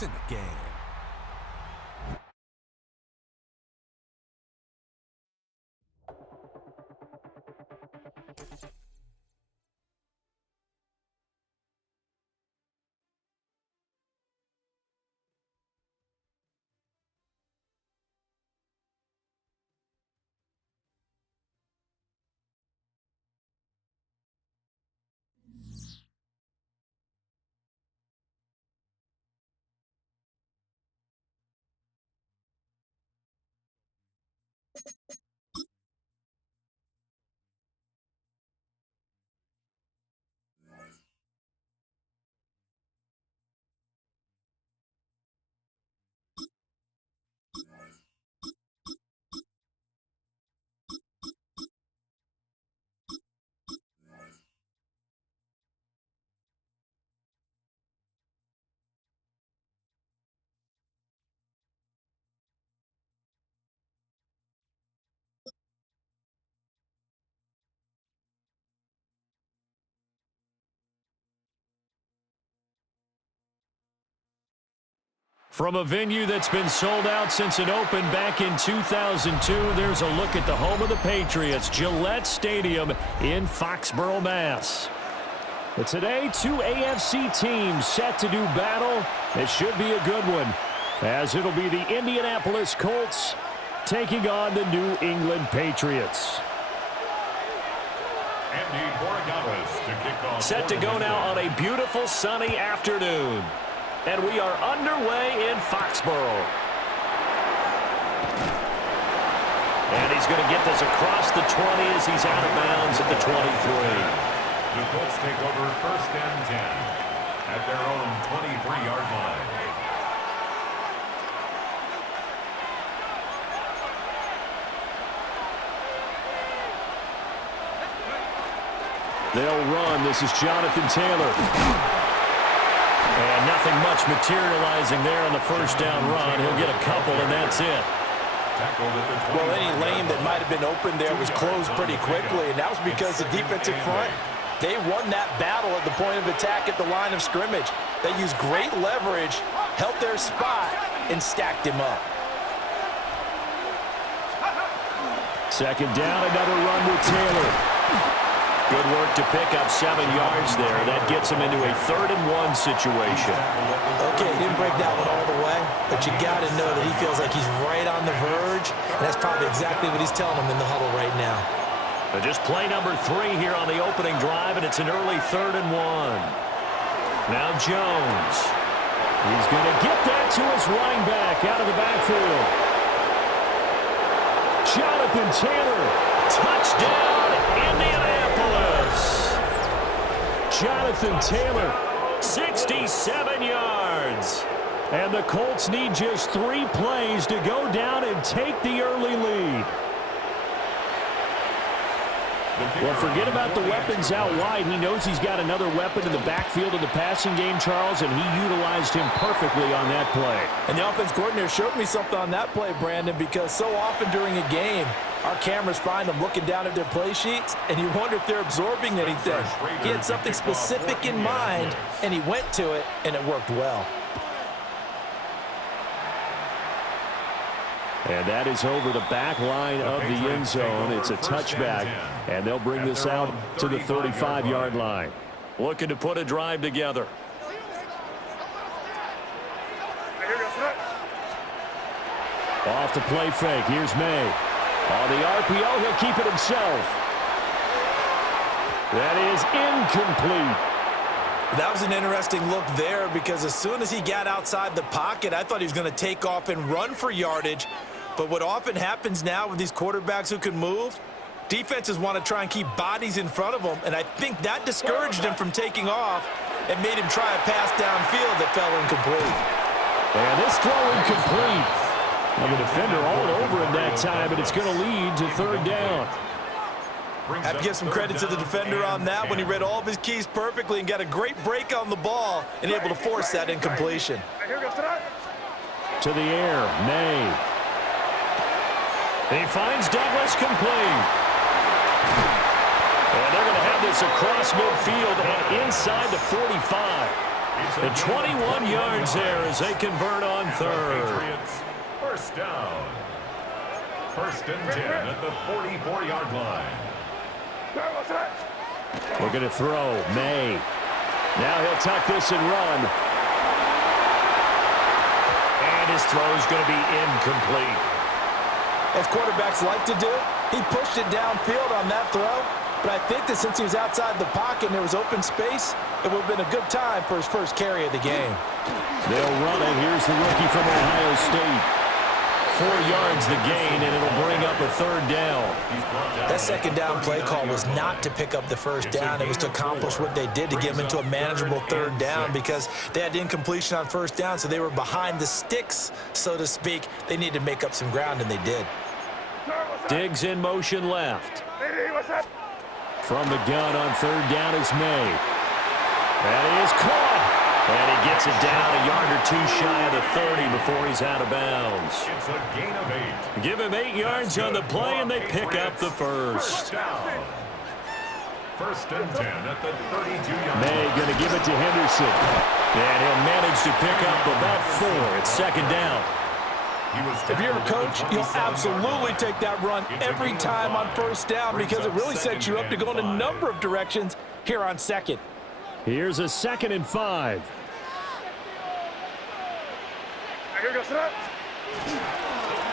It's in the game. From a venue that's been sold out since it opened back in 2002, there's a look at the home of the Patriots, Gillette Stadium in Foxborough, Mass. But today, two AFC teams set to do battle. It should be a good one, as it'll be the Indianapolis Colts taking on the New England Patriots. Set to go now on a beautiful sunny afternoon. And we are underway in Foxborough. And he's going to get this across the 20 as he's out of bounds at the 23. The Colts take over 1st and 10 at their own 23-yard line. They'll run. This is Jonathan Taylor. And nothing much materializing there on the first down run. He'll get a couple, and that's it. Well, any lane that might have been open there was closed pretty quickly, and that was because the defensive front, they won that battle at the point of attack at the line of scrimmage. They used great leverage, held their spot, and stacked him up. Second down, another run with Taylor. Good work to pick up 7 yards there. That gets him into a 3rd and 1 situation. Okay, he didn't break that one all the way, but you got to know that he feels like he's right on the verge, and that's probably exactly what he's telling him in the huddle right now. But just play number 3 here on the opening drive, and it's an early 3rd and 1. Now Jones. He's going to get that to his running back out of the backfield. Jonathan Taylor. Touchdown, Indianapolis. Jonathan Taylor, 67 yards. And the Colts need just 3 plays to go down and take the early lead. Well, forget about the weapons out wide. He knows he's got another weapon in the backfield of the passing game, Charles, and he utilized him perfectly on that play. And the offense coordinator showed me something on that play, Brandon, because so often during a game, our cameras find them looking down at their play sheets, and you wonder if they're absorbing anything. He had something specific in mind, and he went to it, and it worked well. And that is over the back line of the end zone. It's a touchback, and they'll bring this out to the 35-yard line. Looking to put a drive together. Off the play fake. Here's May. On the RPO, he'll keep it himself. That is incomplete. That was an interesting look there because as soon as he got outside the pocket, I thought he was going to take off and run for yardage. But what often happens now with these quarterbacks who can move, defenses want to try and keep bodies in front of them, and I think that discouraged him from taking off and made him try a pass downfield that fell incomplete. And this throw incomplete. And the defender all over him that time, and it's going to lead to 3rd down. Have to give some credit to the defender on that when he read all of his keys perfectly and got a great break on the ball and able to force that incompletion. To the air, May. He finds Douglas complete. And they're going to have this across midfield and inside the 45. And 21 yards there as they convert on third. Patriots, first down. First and 10 at the 44-yard line. Looking to throw. May. Now he'll tuck this and run. And his throw's going to be incomplete. As quarterbacks like to do, he pushed it downfield on that throw. But I think that since he was outside the pocket and there was open space, it would have been a good time for his first carry of the game. They'll run it. Here's the rookie from Ohio State. 4 yards the gain, and it'll bring up a third down. That second down play call was not to pick up the first down. It was to accomplish what they did to get them into a manageable third down because they had incompletion on first down, so they were behind the sticks, so to speak. They needed to make up some ground, and they did. Diggs in motion left. From the gun on third down is May. That is caught. And he gets it down a yard or two shy of the 30 before he's out of bounds. It's a gain of 8. Give him 8 yards on the play, and they pick up the first. First and 10 at the 32-yard line. May going to give it to Henderson. And he'll manage to pick up about 4. It's second down. If you're a coach, you'll absolutely take that run every time on first down because it really sets you up to go in a number of directions here on second. Here's a 2nd and 5.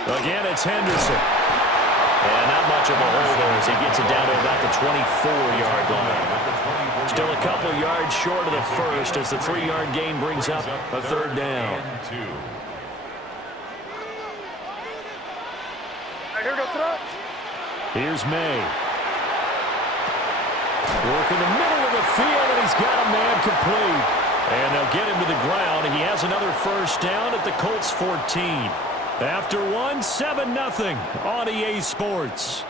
Again, it's Henderson. And not much of a hold there as he gets it down to about the 24-yard line. Still a couple yards short of the first as the 3-yard gain brings up a third down. Here's May. Working the middle of the field, and he's got a man complete. And they'll get him to the ground, and he has another first down at the Colts 14. After one, 7-0 on EA Sports.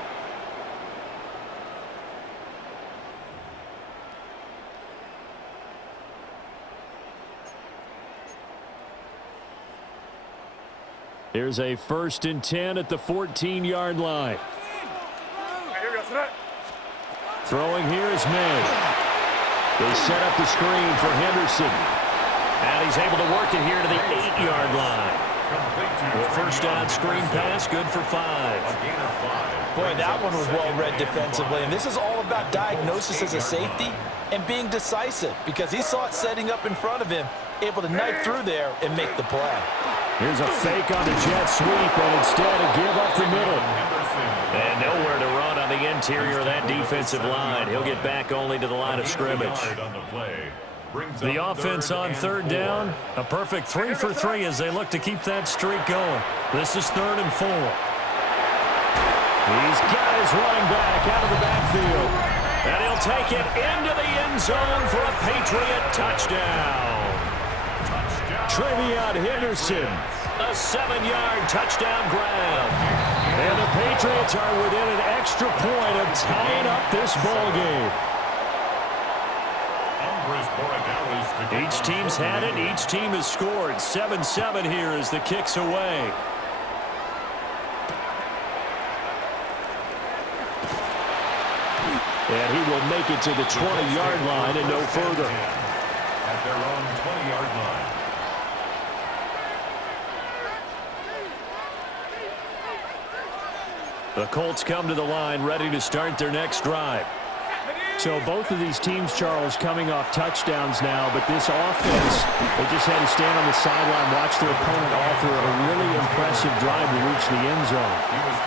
Here's a 1st and 10 at the 14-yard line. Throwing here is May. They set up the screen for Henderson. And he's able to work it here to the 8-yard line. The first down screen pass, good for 5. Boy, that one was well read defensively. And this is all about diagnosis as a safety and being decisive because he saw it setting up in front of him, able to knife through there and make the play. Here's a fake on the jet sweep, and instead a give up the middle. And nowhere to run on the interior of that defensive line. He'll get back only to the line of scrimmage. The offense on third down, a perfect 3 for 3 as they look to keep that streak going. This is 3rd and 4. He's got his running back out of the backfield. And he'll take it into the end zone for a Patriot touchdown. Trevion Henderson, a 7-yard touchdown grab. And the Patriots are within an extra point of tying up this ball game. Each team's had it. Each team has scored. 7-7 here as the kick's away. And he will make it to the 20-yard line and no further. At their own 20-yard line. The Colts come to the line ready to start their next drive. So both of these teams, Charles, coming off touchdowns now, but this offense, they just had to stand on the sideline, watch their opponent offer a really impressive drive to reach the end zone.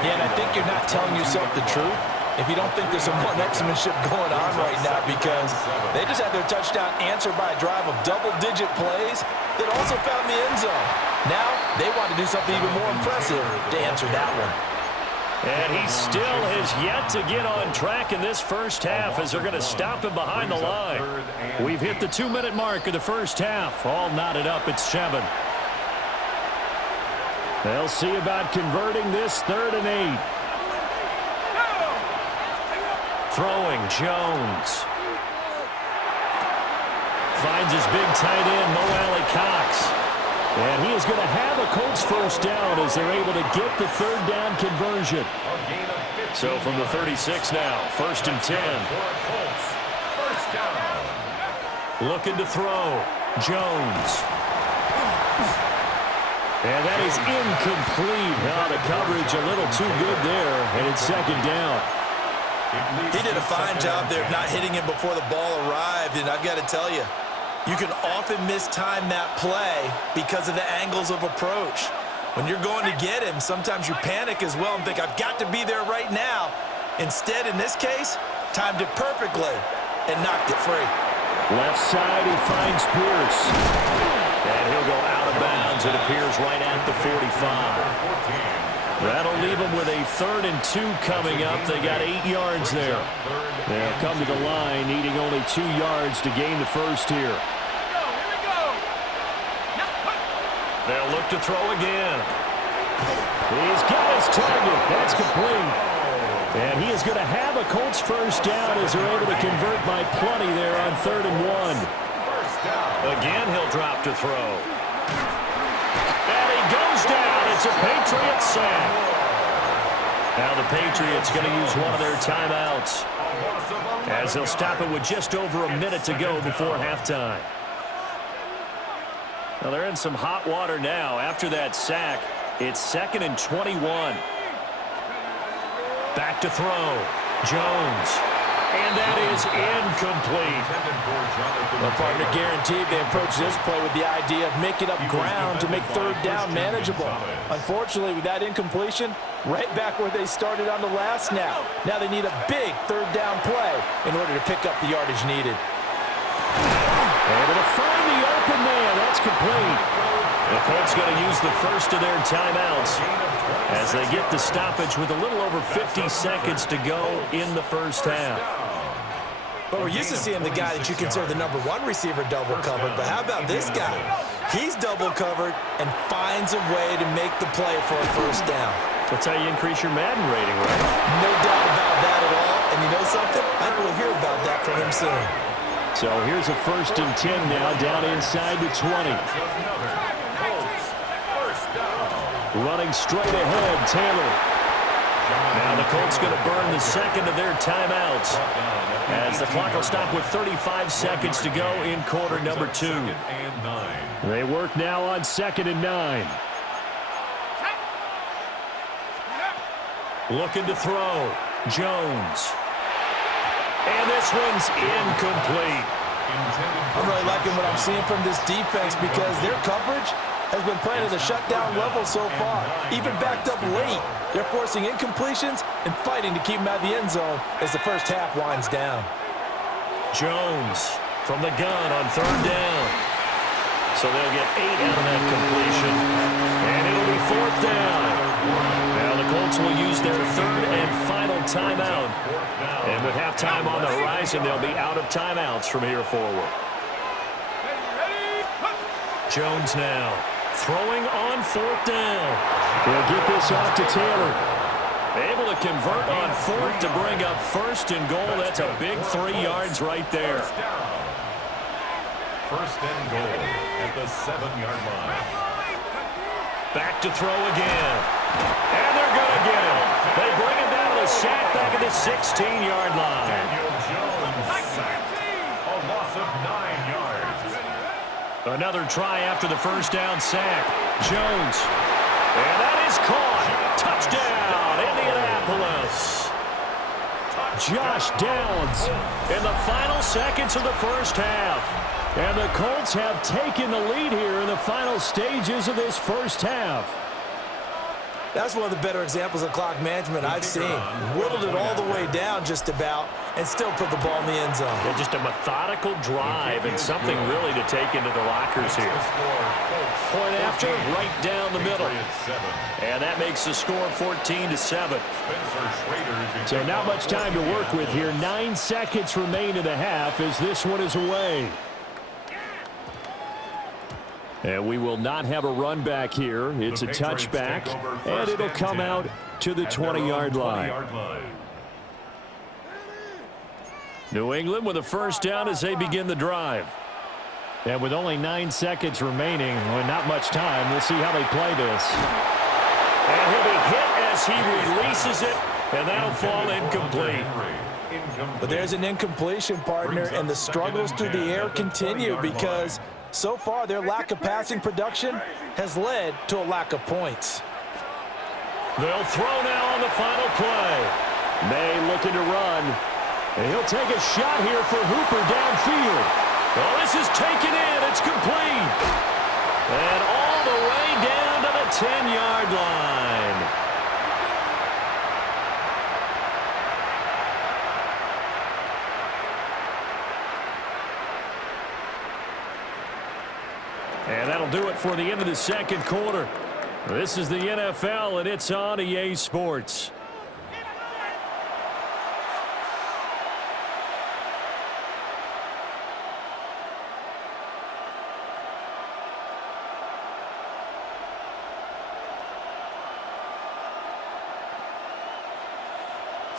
Yeah, and I think you're not telling yourself the truth if you don't think there's some one-upsmanship going on right now because they just had their touchdown answered by a drive of double-digit plays that also found the end zone. Now they want to do something even more impressive to answer that one. And he still has yet to get on track in this first half as they're going to stop him behind the line. We've hit the 2-minute mark of the first half. All knotted up at 7. They'll see about converting this 3rd and 8. Throwing Jones. Finds his big tight end, Mo Alley Cox. And he is going to have a Colts first down as they're able to get the 3rd down conversion. So from the 36 now, 1st and 10. Looking to throw. Jones. And that is incomplete. Oh, the coverage a little too good there, and it's second down. He did a fine job there of not hitting him before the ball arrived, and I've got to tell you, you can often mistime that play because of the angles of approach. When you're going to get him, sometimes you panic as well and think, I've got to be there right now. Instead, in this case, timed it perfectly and knocked it free. Left side, he finds Pierce. And he'll go out of bounds, it appears, right at the 45. That'll leave them with a 3rd and 2 coming up. They got 8 yards there. They'll come to the line, needing only 2 yards to gain the first here. They'll look to throw again. He's got his target. That's complete. And he is going to have a Colts first down as they're able to convert by plenty there on 3rd and 1. Again, he'll drop to throw. And he goes down. It's a Patriots sack. Now the Patriots going to use one of their timeouts as they'll stop it with just over a minute to go before halftime. Well, they're in some hot water now. After that sack, it's 2nd and 21. Back to throw. Jones. And that is incomplete. Well, partner, guaranteed they approach this play with the idea of making up ground to make 3rd down manageable. Unfortunately, with that incompletion, right back where they started on the last snap. Now they need a big 3rd down play in order to pick up the yardage needed. Able to find the open man. That's complete. The Colts going to use the first of their timeouts as they get the stoppage with a little over 50 seconds to go in the first half. But we're used to seeing the guy that you consider the #1 receiver double covered. But how about this guy? He's double covered and finds a way to make the play for a first down. That's how you increase your Madden rating, right? No doubt about that at all. And you know something? I think we'll hear about that from him soon. So here's a 1st and 10 now down inside the 20. Running straight ahead, Taylor. Now the Colts going to burn the 2nd of their timeouts as the clock will stop with 35 seconds to go in quarter number 2. They work now on 2nd and 9. Looking to throw. Jones. And this one's incomplete. I'm really liking what I'm seeing from this defense because their coverage has been playing at a shutdown level so far. Even backed up late, they're forcing incompletions and fighting to keep them out of the end zone as the first half winds down. Jones from the gun on 3rd down. So they'll get 8 out of that completion. And it'll be 4th down. Now the Colts will use their 3rd and final timeout. And with halftime on the horizon, they'll be out of timeouts from here forward. Jones now throwing on 4th down. He'll get this off to Taylor. Able to convert on 4th to bring up 1st and goal. That's a big 3 yards right there. 1st and goal at the 7-yard line. Back to throw again. And they're going to get him. They bring him down to the sack back at the 16-yard line. Daniel Jones sacked. A loss of 9 yards. Another try after the first down sack. Jones. And that is caught. Touchdown, Indianapolis. Josh Downs in the final seconds of the first half. And the Colts have taken the lead here in the final stages of this first half. That's one of the better examples of clock management I've seen. Whittled it all the way down just about and still put the ball in the end zone. Yeah, just a methodical drive and something really to take into the lockers here. Point after, right down the middle. And that makes the score 14-7. So not much time to work with here. 9 seconds remain in the half as this one is away. And we will not have a run back here. It's a touchback, and it'll come out to the 20-yard line. New England with a first down as they begin the drive. And with only 9 seconds remaining, well, not much time, we'll see how they play this. And he'll be hit as he releases it, and that'll fall incomplete. But there's an incompletion, partner, and the struggles through the air continue because So far, their lack of passing production has led to a lack of points. They'll throw now on the final play. May looking to run. And he'll take a shot here for Hooper downfield. Well, this is taken in. It's complete. And all the way down to the 10-yard line. And that'll do it for the end of the second quarter. This is the NFL, and it's on EA Sports.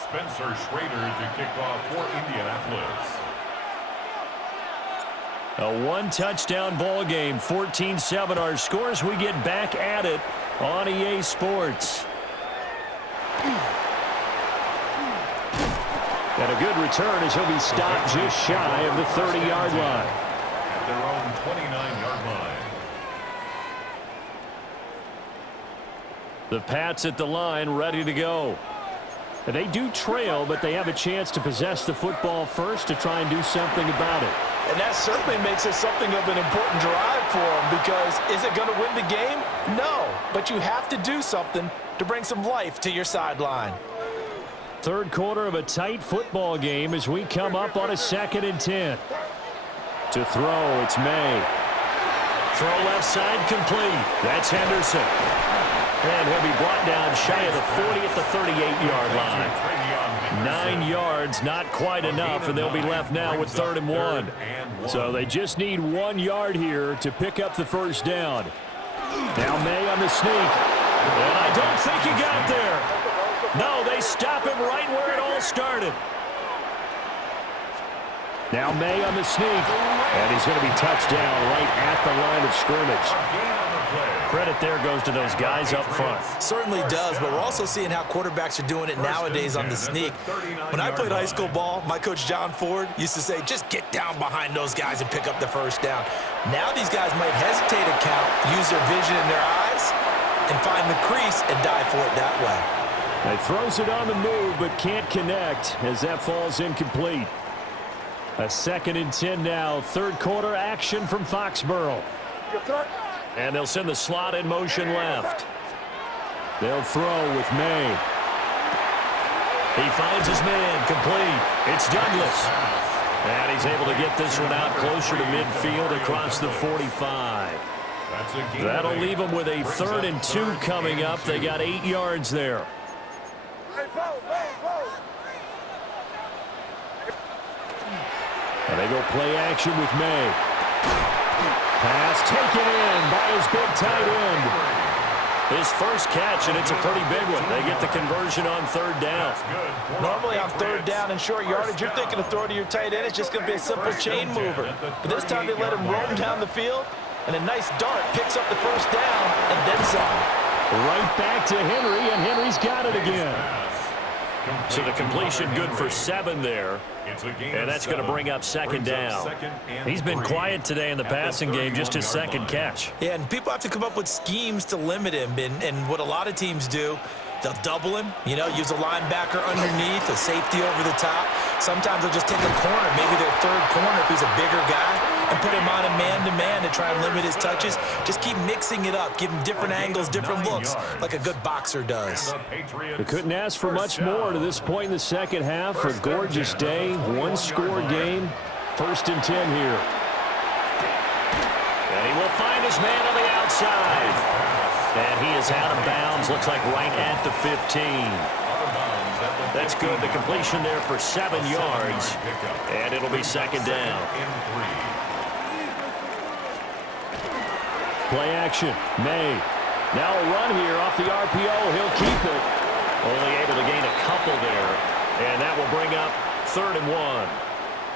Spencer Schrader to kick off for Indianapolis. A one-touchdown ball game, 14-7 our scores. We get back at it on EA Sports. And a good return as he'll be stopped just shy of the 30-yard line. At their own 29-yard line. The Pats at the line, ready to go. They do trail, but they have a chance to possess the football first to try and do something about it. And that certainly makes it something of an important drive for them, because is it going to win the game? No, but you have to do something to bring some life to your sideline. Third quarter of a tight football game as we come up on a 2nd and 10. To throw, it's May. Throw left side complete. That's Henderson. And he'll be brought down shy of the 40 at the 38-yard line. 9 yards, not quite enough, and they'll be left now with 3rd and 1. So they just need 1 yard here to pick up the first down. Now May on the sneak. And I don't think he got there. No, they stop him right where it all started. Now May on the sneak. And he's going to be touched down right at the line of scrimmage. Credit there goes to those guys up front. Certainly does, but we're also seeing how quarterbacks are doing it nowadays on the sneak. When I played high school ball, my coach John Ford used to say, just get down behind those guys and pick up the first down. Now these guys might hesitate to count, use their vision in their eyes, and find the crease and dive for it that way. He throws it on the move, but can't connect as that falls incomplete. A 2nd and 10 now. Third quarter action from Foxborough. And they'll send the slot in motion left. They'll throw with May. He finds his man complete. It's Douglas. And he's able to get this one out closer to midfield across the 45. That'll leave them with a 3rd and 2 coming up. They got 8 yards there. And they go play action with May. Pass taken in by his big tight end. His first catch, and it's a pretty big one. They get the conversion on 3rd down. Normally on 3rd down and short yardage, you're thinking of throw to your tight end. It's just going to be a simple chain mover. But this time they let him roam down the field, and a nice dart picks up the first down and then some. Right back to Henry, and Henry's got it again. So the completion good for 7 there. And that's going to bring up 2nd down. He's been quiet today in the passing game, just his 2nd catch. Yeah, and people have to come up with schemes to limit him. And what a lot of teams do, they'll double him, use a linebacker underneath, a safety over the top. Sometimes they'll just take a corner, maybe their 3rd corner if he's a bigger guy, and put him on a man-to-man to try and limit his touches. Just keep mixing it up, give him different angles, different looks, like a good boxer does. They couldn't ask for much more to this point in the second half. A gorgeous day, 1-score game, 1st and 10 here. And he will find his man on the outside. And he is out of bounds, looks like right at the 15. That's good. The completion there for 7 yards. And it'll be 2nd down. Play action. May. Now a run here off the RPO. He'll keep it. Only able to gain a couple there. And that will bring up 3rd and 1.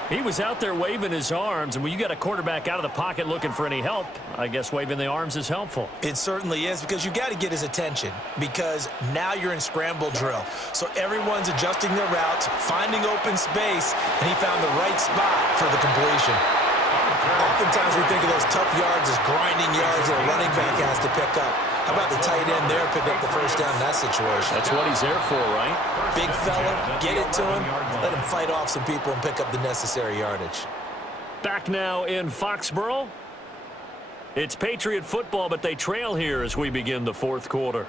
He was out there waving his arms, and when you got a quarterback out of the pocket looking for any help, I guess waving the arms is helpful. It certainly is, because you got to get his attention, because now you're in scramble drill. So everyone's adjusting their routes, finding open space, and he found the right spot for the completion. Oftentimes we think of those tough yards as grinding yards that a running back has to pick up. How about the tight end there pick up the first down in that situation? That's what he's there for, right? Big fella, get it to him, let him fight off some people and pick up the necessary yardage. Back now in Foxborough. It's Patriot football, but they trail here as we begin the fourth quarter.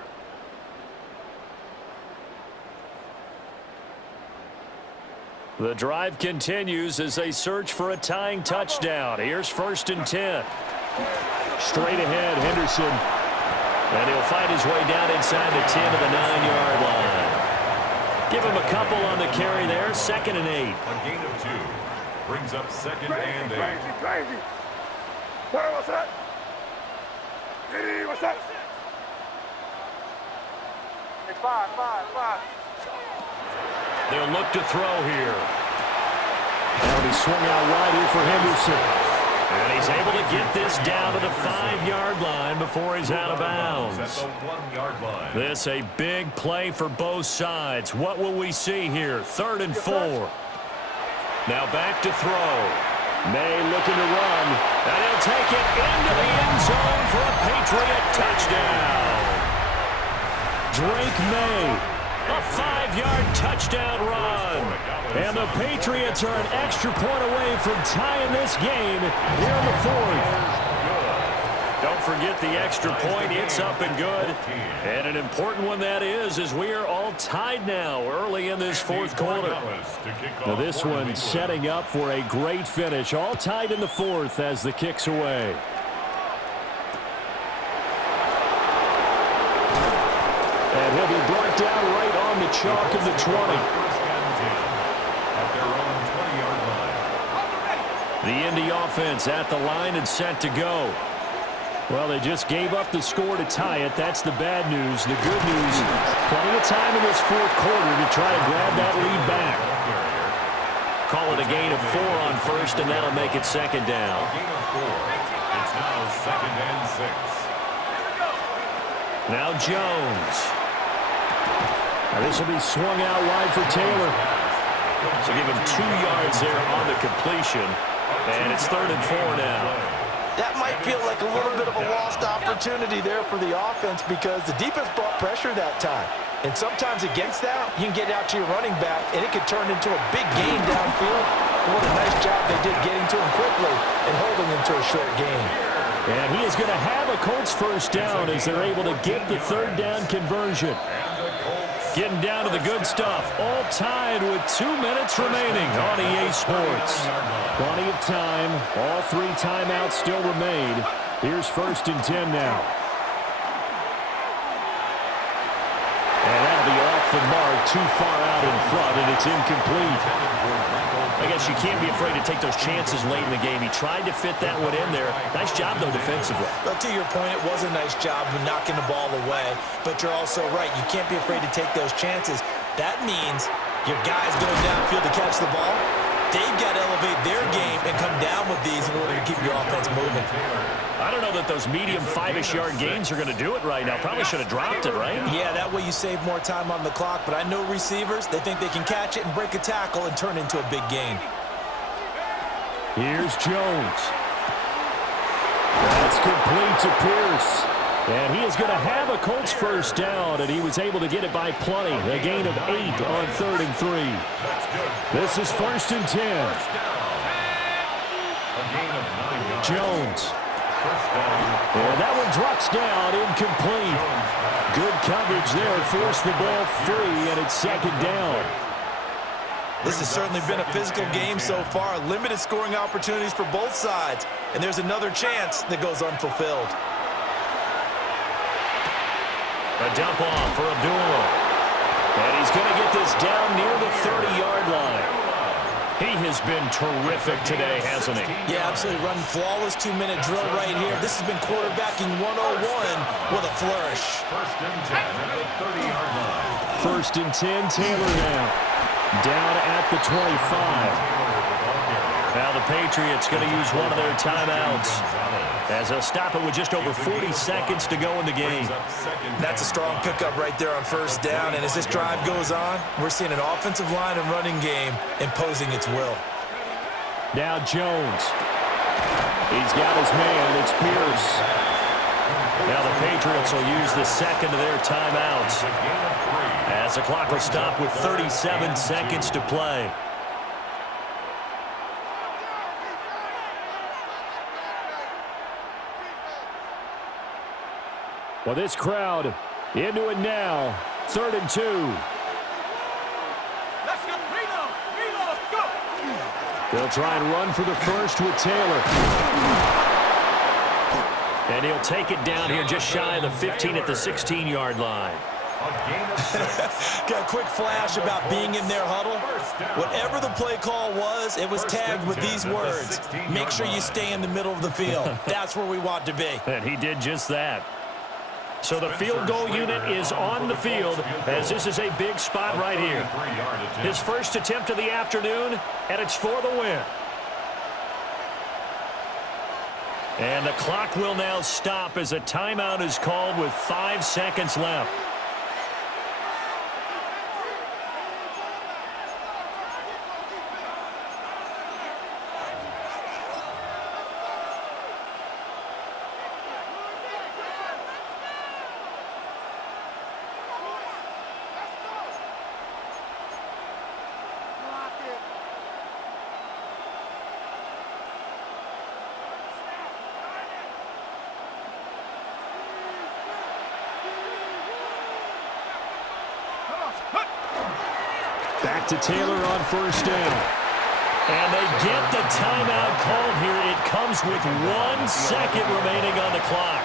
The drive continues as they search for a tying touchdown. Here's 1st and 10. Straight ahead, Henderson. And he'll fight his way down inside the 10 to the 9-yard line. Give him a couple on the carry there. 2nd and 8. A gain of 2. Brings up 2nd and 8. Crazy. What's that? Hey, what's that? It's 5. They'll look to throw here. That'll be swung out wide here for Henderson. And he's able to get this down to the 5-yard line before he's out of bounds. At the 1-yard line. This a big play for both sides. What will we see here? 3rd and 4. Now back to throw. May looking to run. And he'll take it into the end zone for a Patriot touchdown. Drake May. A 5-yard touchdown run. And the Patriots are an extra point away from tying this game here in the 4th. Don't forget the extra point. It's up and good. And an important one that is, as we are all tied now early in this 4th quarter. Now this one setting up for a great finish. All tied in the 4th as the kick's away. And he'll be brought down right on the chalk of the 20. The Indy offense at the line and set to go. Well, they just gave up the score to tie it. That's the bad news. The good news, plenty of time in this 4th quarter to try to grab that lead back. Call it a gain of 4 on 1st, and that'll make it 2nd down. A gain of 4. It's now 2nd and 6. Now Jones. This will be swung out wide for Taylor. So give him 2 yards there on the completion. And it's 3rd and 4 now. That might feel like a little bit of a lost opportunity there for the offense because the defense brought pressure that time. And sometimes against that, you can get out to your running back, and it could turn into a big gain downfield. What a nice job they did getting to him quickly and holding him to a short gain. And he is going to have a Colts first down as they're able to get the 3rd down conversion. Getting down to the good stuff. All tied with 2 minutes remaining on EA Sports. Plenty of time. All 3 timeouts still remain. Here's 1st and 10 now. And that'll be off the mark, too far out in front, and it's incomplete. I guess you can't be afraid to take those chances late in the game. He tried to fit that one in there. Nice job, though, defensively. But to your point, it was a nice job of knocking the ball away. But you're also right. You can't be afraid to take those chances. That means your guys going downfield to catch the ball, they've got to elevate their game and come down with these in order to keep your offense moving. I don't know that those medium 5-ish yard gains are going to do it right now. Probably should have dropped it, right? Yeah, that way you save more time on the clock. But I know receivers, they think they can catch it and break a tackle and turn into a big gain. Here's Jones. That's complete to Pierce. And he is going to have a Colts first down, and he was able to get it by plenty. A gain of 8 on 3rd and 3. This is 1st and 10. Jones. And that one drops down, incomplete. Good coverage there, forced the ball free, and it's 2nd down. This has certainly been a physical game so far. Limited scoring opportunities for both sides. And there's another chance that goes unfulfilled. A dump off for Abdullah. And he's going to get this down near the 30-yard line. He has been terrific today, hasn't he? Yeah, absolutely. Running flawless 2-minute drill right here. This has been quarterbacking 101 with a flourish. 1st and 10 at the 30-yard line. 1st and 10, Taylor now. Down at the 25. Now the Patriots going to use one of their timeouts as they'll stop it with just over 40 seconds to go in the game. That's a strong pickup right there on 1st down. And as this drive goes on, we're seeing an offensive line and running game imposing its will. Now Jones. He's got his man. It's Pierce. Now the Patriots will use the second of their timeouts as the clock will stop with 37 seconds to play. Well, this crowd into it now. 3rd and 2. Let's go. Reload, go. They'll try and run for the first with Taylor. And he'll take it down here just shy of the 15 at the 16-yard line. Got a quick flash about being in their huddle. Whatever the play call was, it was tagged with these words: make sure you stay in the middle of the field. That's where we want to be. And he did just that. So the field goal unit is on the field as this is a big spot right here. His first attempt of the afternoon, and it's for the win. And the clock will now stop as a timeout is called with 5 seconds left. Back to Taylor on first down. And they get the timeout called here. It comes with 1 second remaining on the clock.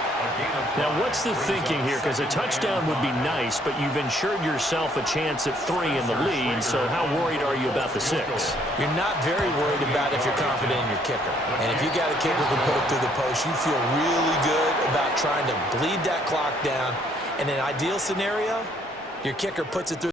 Now, what's the thinking here? Because a touchdown would be nice, but you've ensured yourself a chance at 3 in the lead, so how worried are you about the 6? You're not very worried about if you're confident in your kicker. And if you got a kicker who can put it through the post, you feel really good about trying to bleed that clock down. In an ideal scenario, your kicker puts it through